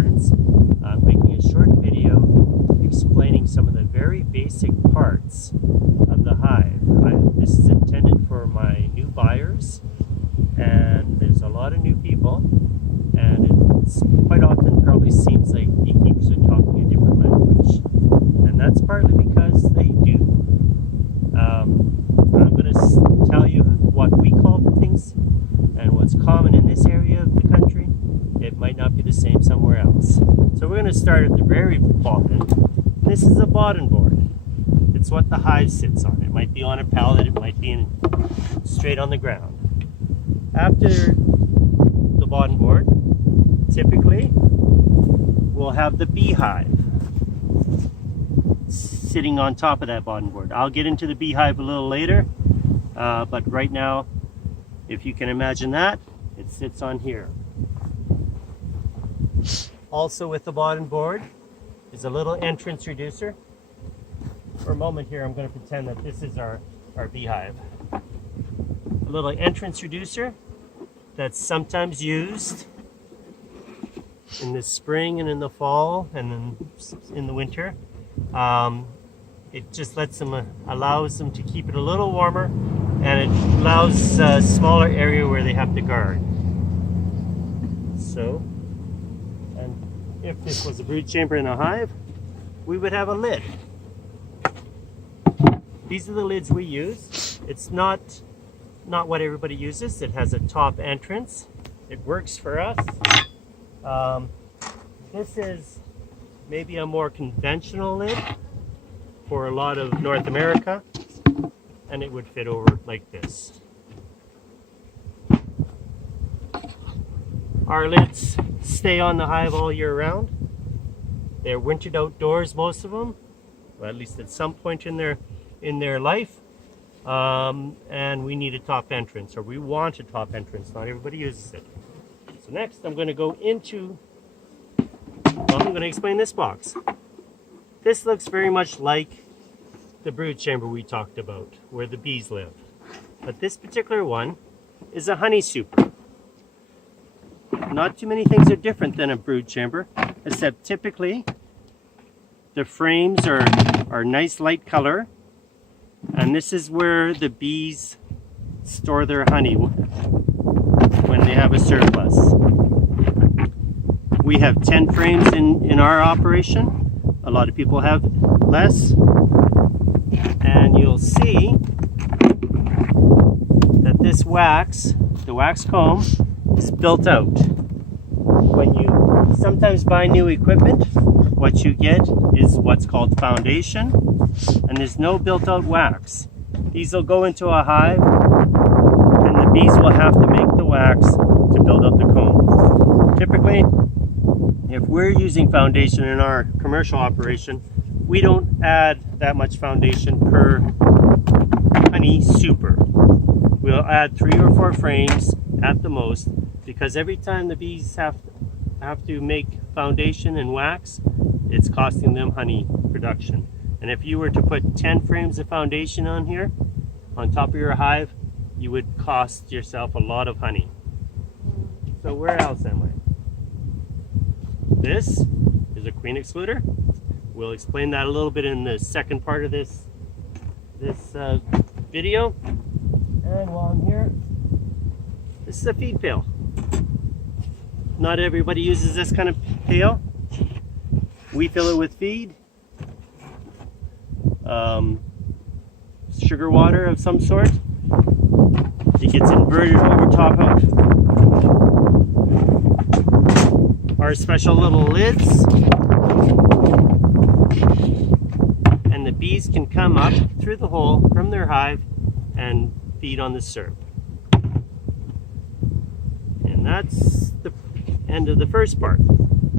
Martens. I'm making a short video explaining some of the very basic parts of the hive. This is intended for my new buyers, and there's a lot of new people, and it's quite often probably seems like beekeepers are talking a different language, and that's partly because they do. I'm going to tell you what we call things and what's common in this area of the country. It might not be the same somewhere else. So we're going to start at the very bottom. This is a bottom board. It's what the hive sits on. It might be on a pallet, it might be straight on the ground. After the bottom board, typically we'll have the beehive sitting on top of that bottom board. I'll get into the beehive a little later, but right now, if you can imagine that, it sits on here. Also with the bottom board is a little entrance reducer. For a moment here, I'm going to pretend that this is our beehive. A little entrance reducer that's sometimes used in the spring and in the fall and then in the winter. It just allows them to keep it a little warmer, and it allows a smaller area where they have to guard. So, and if this was a brood chamber in a hive, we would have a lid. These are the lids we use. It's not what everybody uses. It has a top entrance. It works for us. This is maybe a more conventional lid for a lot of North America, and it would fit over like this. Our lids stay on the hive all year round. They're wintered outdoors, most of them, well, at least at some point in their life, and we need a top entrance, or we want a top entrance. Not everybody uses it. So next I'm going to go into, I'm going to explain this box. This looks very much like the brood chamber we talked about, where the bees live. But this particular one is a honey super. Not too many things are different than a brood chamber, except typically the frames are nice light color, and this is where the bees store their honey when they have a surplus. We have 10 frames in our operation. A lot of people have less. And you'll see that this wax, the wax comb, is built out. When you sometimes buy new equipment, what you get is what's called foundation, and there's no built out wax. These will go into a hive, and the bees will have to make the wax to build up the comb. Typically, if we're using foundation in our commercial operation, we don't add that much foundation per honey super. We'll add 3 or 4 frames at the most, because every time the bees have to make foundation and wax, it's costing them honey production. And if you were to put 10 frames of foundation on here, on top of your hive, you would cost yourself a lot of honey. So where else am I? This is a queen excluder. We'll explain that a little bit in the second part of this video. And while I'm here, this is a feed pail. Not everybody uses this kind of pail. We fill it with feed, sugar water of some sort. It gets inverted over top of our special little lids, and the bees can come up through the hole from their hive and feed on the syrup. And that's the end of the first part.